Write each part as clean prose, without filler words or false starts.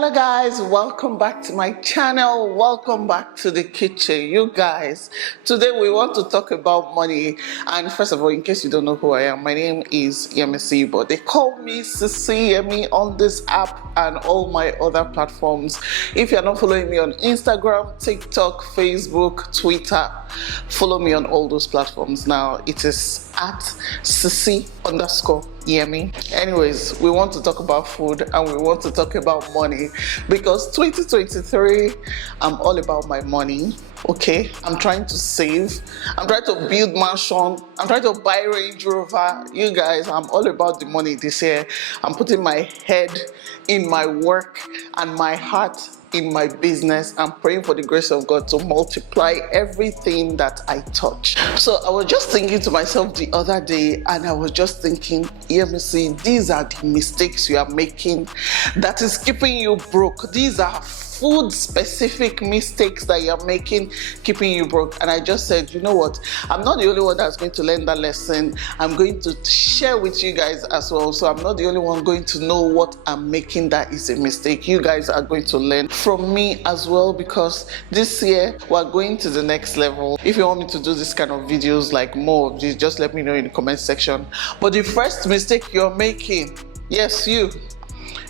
Hello guys, welcome back to my channel. Welcome back to the kitchen. You guys, today we want to talk about money. And first of all, in case you don't know who I am, my name is Yemisi, but they call me Sisi Yemi on this app and all my other platforms. If you're not following me on Instagram, TikTok, Facebook, Twitter, follow me on all those platforms. Now it is at Sisi_Yemi. Anyways, we want to talk about food and we want to talk about money because 2023, I'm all about my money. Okay, I'm trying to save, I'm trying to build mansion, I'm trying to buy Range Rover. You guys, I'm all about the money this year. I'm putting my head in my work and my heart in my business. I'm praying for the grace of God to multiply everything that I touch. So I was just thinking to myself the other day, and I was just thinking, see, these are the mistakes you are making that is keeping you broke. These are food specific mistakes that you're making, keeping you broke. And I just said, you know what, I'm not the only one that's going to learn that lesson. I'm going to share with you guys as well. So I'm not the only one going to know what I'm making that is a mistake. You guys are going to learn from me as well, because this year we're going to the next level. If you want me to do this kind of videos, like more of this, just let me know in the comment section. But the first mistake you're making, yes, you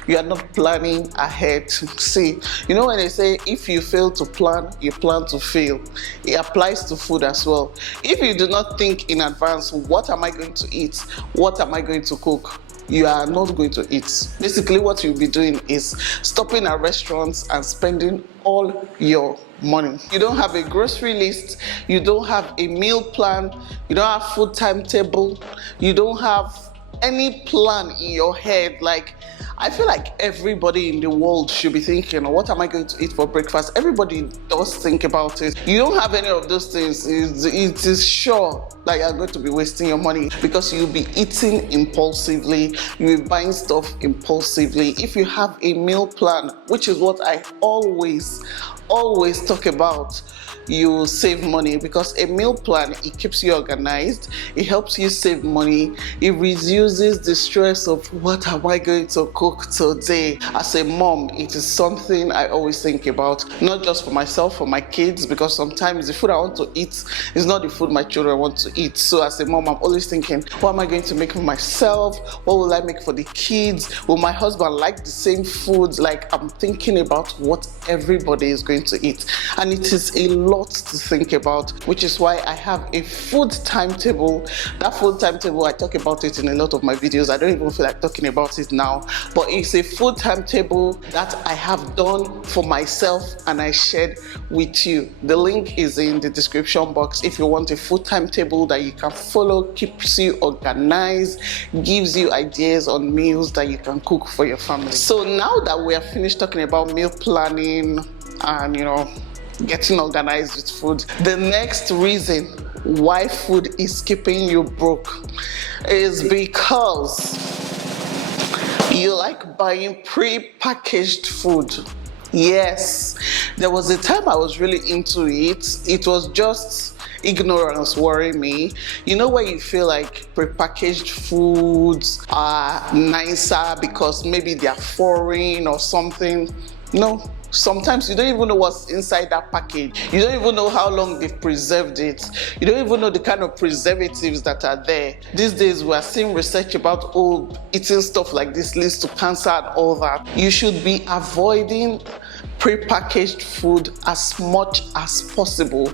are not planning ahead. See, you know when they say if you fail to plan, you plan to fail, it applies to food as well. If you do not think in advance, what am I going to eat, what am I going to cook, you are not going to eat. Basically what you'll be doing is stopping at restaurants and spending all your money. You don't have a grocery list, you don't have a meal plan, you don't have food timetable, you don't have any plan in your head. Like, I feel like everybody in the world should be thinking, what am I going to eat for breakfast? Everybody does think about it. You don't have any of those things, it is sure that you're going to be wasting your money, because you'll be eating impulsively, you'll be buying stuff impulsively. If you have a meal plan, which is what I always talk about, you save money, because a meal plan, it keeps you organized, it helps you save money, it reduces the stress of what am I going to cook today. As a mom, it is something I always think about, not just for myself, for my kids, because sometimes the food I want to eat is not the food my children want to eat. So as a mom, I'm always thinking, what am I going to make for myself? What will I make for the kids? Will my husband like the same foods? Like, I'm thinking about what everybody is going to eat, and it is a lot to think about, which is why I have a food timetable. That food timetable, I talk about it in a lot of my videos. I don't even feel like talking about it now, but it's a food timetable that I have done for myself and I shared with you. The link is in the description box if you want a food timetable that you can follow, keeps you organized, gives you ideas on meals that you can cook for your family. So now that we are finished talking about meal planning and getting organized with food, the next reason why food is keeping you broke is because you like buying pre-packaged food. Yes, there was a time I was really into it. It was just ignorance worrying me. You know, where you feel like prepackaged foods are nicer because maybe they are foreign or something. No, sometimes you don't even know what's inside that package. You don't even know how long they've preserved it. You don't even know the kind of preservatives that are there. These days we are seeing research about eating stuff like this leads to cancer and all that. You should be avoiding pre-packaged food as much as possible.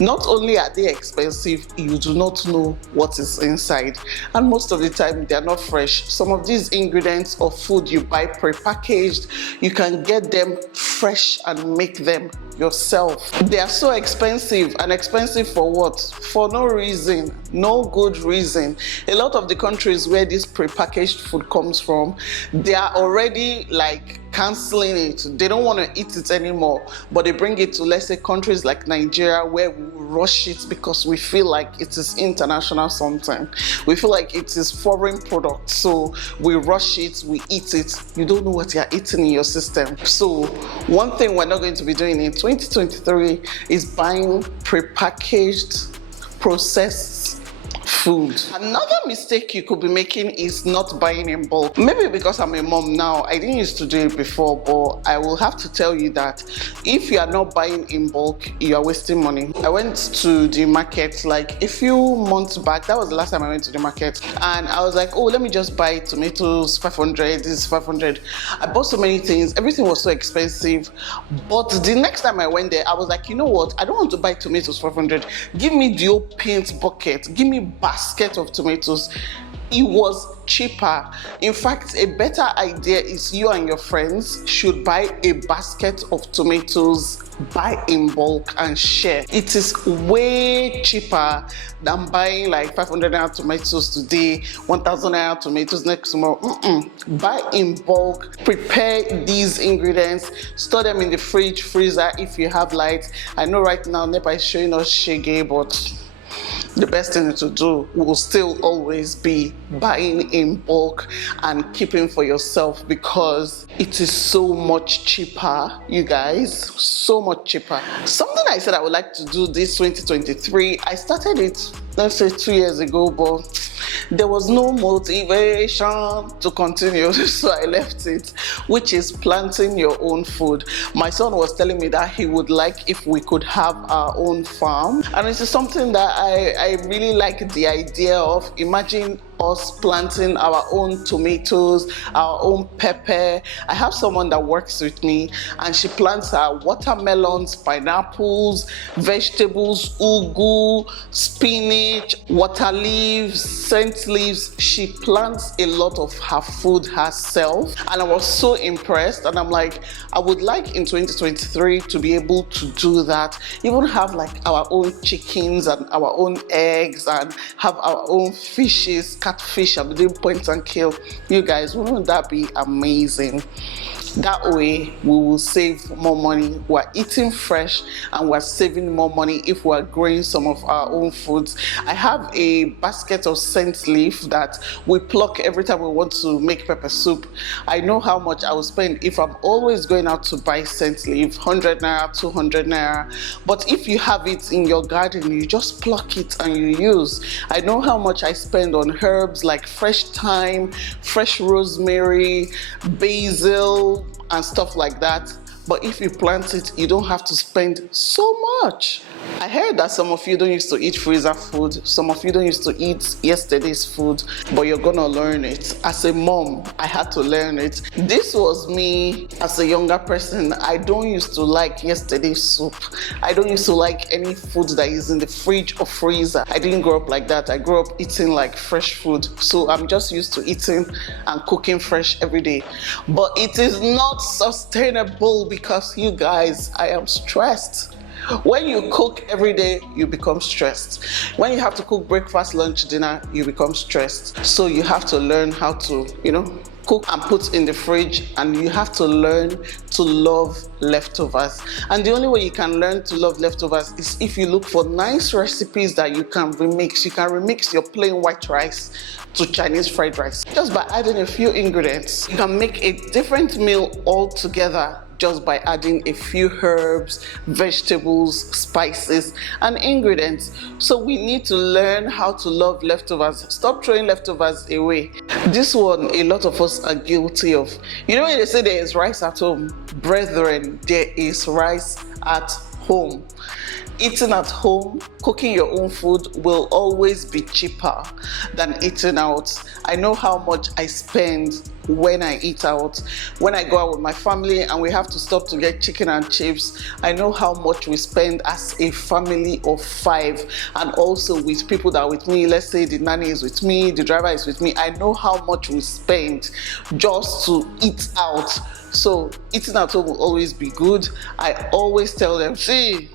Not only are they expensive, you do not know what is inside, and most of the time they are not fresh. Some of these ingredients of food you buy pre-packaged, you can get them fresh and make them yourself. They are so expensive, and expensive for what? For no reason, no good reason. A lot of the countries where this pre-packaged food comes from, they are already like canceling it. They don't want to eat it anymore, but they bring it to, let's say, countries like Nigeria, where we rush it because we feel like it is international something. We feel like it is foreign product, so we rush it, we eat it. You don't know what you're eating in your system. So one thing we're not going to be doing in 2023 is buying prepackaged, processed food. Another mistake you could be making is not buying in bulk. Maybe because I'm a mom now, I didn't used to do it before, but I will have to tell you that if you are not buying in bulk, you are wasting money. I went to the market like a few months back. That was the last time I went to the market, and I was like, oh, let me just buy tomatoes, 500, this is 500. I bought so many things, everything was so expensive. But the next time I went there, I was like, you know what, I don't want to buy tomatoes 500. Give me the old paint bucket, give me basket of tomatoes. It was cheaper. In fact, a better idea is you and your friends should buy a basket of tomatoes, buy in bulk and share. It is way cheaper than buying like 500 naira tomatoes today, 1000 naira tomatoes next tomorrow. Buy in bulk, prepare these ingredients, store them in the fridge, freezer if you have light. I know right now NEPA is showing us shege, but the best thing to do will still always be buying in bulk and keeping for yourself, because it is so much cheaper, you guys, so much cheaper. Something I said I would like to do this 2023, I started it, let's say 2 years ago, but there was no motivation to continue, so I left it, which is planting your own food. My son was telling me that he would like if we could have our own farm, and it is something that I really like the idea of. Imagine us planting our own tomatoes, our own pepper. I have someone that works with me and she plants her watermelons, pineapples, vegetables, ugu, spinach, water leaves, scent leaves. She plants a lot of her food herself, and I was so impressed, and I'm like, I would like in 2023 to be able to do that, even have like our own chickens and our own eggs and have our own fishes, catfish. I'm doing point and kill. You guys, wouldn't that be amazing? That way we will save more money. We're eating fresh and we're saving more money if we're growing some of our own foods. I have a basket of scent leaf that we pluck every time we want to make pepper soup. I know how much I will spend if I'm always going out to buy scent leaf, 100 naira, 200 naira. But if you have it in your garden, you just pluck it and you use. I know how much I spend on herbs like fresh thyme, fresh rosemary, basil, and stuff like that. But if you plant it, you don't have to spend so much. I heard that some of you don't used to eat freezer food, some of you don't used to eat yesterday's food, but you're gonna learn it. As a mom, I had to learn it. This was me as a younger person. I don't used to like yesterday's soup. I don't used to like any food that is in the fridge or freezer. I didn't grow up like that. I grew up eating like fresh food. So I'm just used to eating and cooking fresh every day. But it is not sustainable because, you guys, I am stressed. When you cook every day, you become stressed. When you have to cook breakfast, lunch, dinner, you become stressed. So you have to learn how to, cook and put in the fridge, and you have to learn to love leftovers. And the only way you can learn to love leftovers is if you look for nice recipes that you can remix. You can remix your plain white rice to Chinese fried rice just by adding a few ingredients. You can make a different meal altogether just by adding a few herbs, vegetables, spices, and ingredients. So we need to learn how to love leftovers. Stop throwing leftovers away. This one, a lot of us are guilty of. You know when they say there is rice at home? Brethren, there is rice at home. Eating at home, cooking your own food will always be cheaper than eating out. I know how much I spend when I eat out. When I go out with my family and we have to stop to get chicken and chips, I know how much we spend as a family of 5, and also with people that are with me. Let's say the nanny is with me, the driver is with me. I know how much we spend just to eat out. So eating at home will always be good. I always tell them, see,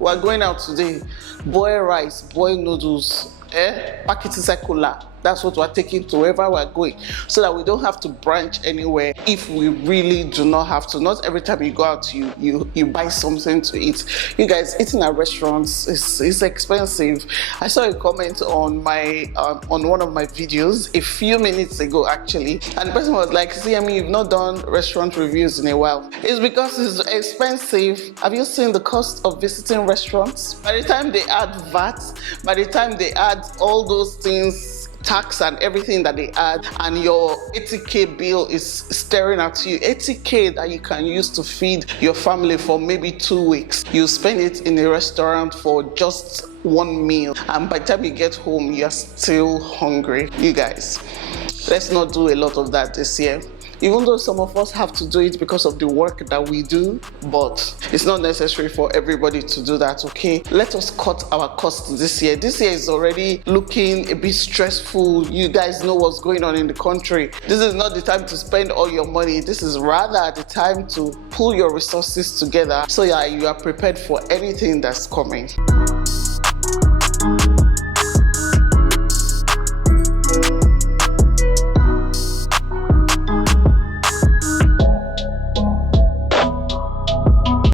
we're going out today, boil rice, boil noodles, packet circular. That's what we're taking to wherever we're going, so that we don't have to branch anywhere if we really do not have to. Not every time you go out, you buy something to eat. You guys, eating at restaurants is expensive. I saw a comment on my on one of my videos a few minutes ago actually, and the person was like, see, I mean, you've not done restaurant reviews in a while. It's because it's expensive. Have you seen the cost of visiting restaurants? By the time they add VAT, by the time they add all those things, tax and everything that they add, and your 80k bill is staring at you. 80k that you can use to feed your family for maybe 2 weeks. You spend it in a restaurant for just one meal, and by the time you get home, you're still hungry. You guys, let's not do a lot of that this year. Even though some of us have to do it because of the work that we do, but it's not necessary for everybody to do that, okay? Let us cut our costs this year. This year is already looking a bit stressful. You guys know what's going on in the country. This is not the time to spend all your money. This is rather the time to pull your resources together so that you are prepared for anything that's coming.